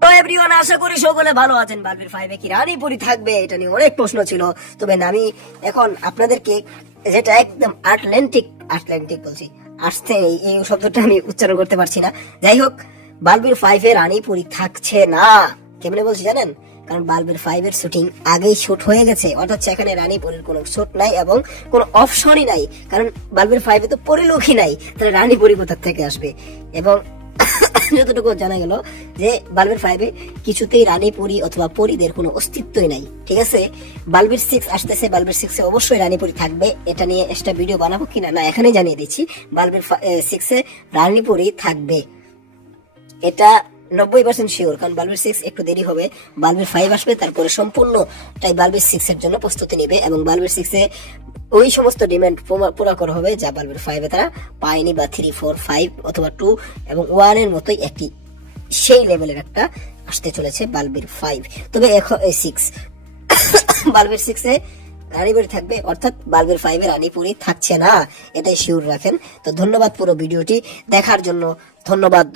তো এভরিওয়ান, আশা করি সকলে ভালো আছেন। বালবির 5 এ কি রানীপুরি থাকবে এটা নিয়ে অনেক প্রশ্ন ছিল। তবে আমি এখন আপনাদেরকে যেটা একদম আটলান্টিক বলছি, আসছে এই শব্দটা আমি উচ্চারণ করতে পারছি না। যাই হোক, বালবির 5 এ রানীপুরি থাকছে না। কেমনে বলছি জানেন? কারণ বালবির 5 এর শুটিং আগেই শুট হয়ে গেছে, অর্থাৎ সেখানে রানীপুরির কোনো শুট নাই এবং কোনো অপশনই নাই। কারণ বালবির 5 এ তো পরিলোকই নাই, তাহলে রানীপুরি কোথা থেকে আসবে? এবং যতটুকু জানা গেল যে বালবির 5 এ কিছুতেই রানীপুরি অথবা পরীদের কোনো অস্তিত্বই নাই। ঠিক আছে, বালবির 6 আসতেছে, বালবির 6 এ অবশ্যই রানীপুরি থাকবে। এটা নিয়ে একটা ভিডিও বানাবো কিনা না এখানেই জানিয়ে দিচ্ছি, বালবির 6 এ রানীপুরি থাকবে, এটা 90% শিওর। কারণ বালবির 6 একটু দেরি হবে, বালবির 5 আসবে, তারপরে সম্পূর্ণটাই বালবির 6 এর জন্য প্রস্তুতি নেবে এবং বালবির 6 এ ওই সমস্ত ডিমান্ড পুরো করা হবে যা বালবির 5 এ তারা পায়নি, বা 3, 4, 5 অথবা 2 এবং 1 এর মতোই একটি সেই লেভেলের একটা আসতে চলেছে বালবির 5। তবে এখন 6 বালবির 6 এ রানীপুরি থাকবে, অর্থাৎ বালবির 5 এ রানীপুরি থাকছে না, এটাই শিওর রাখেন। তো ধন্যবাদ পুরো ভিডিওটি দেখার জন্য, ধন্যবাদ।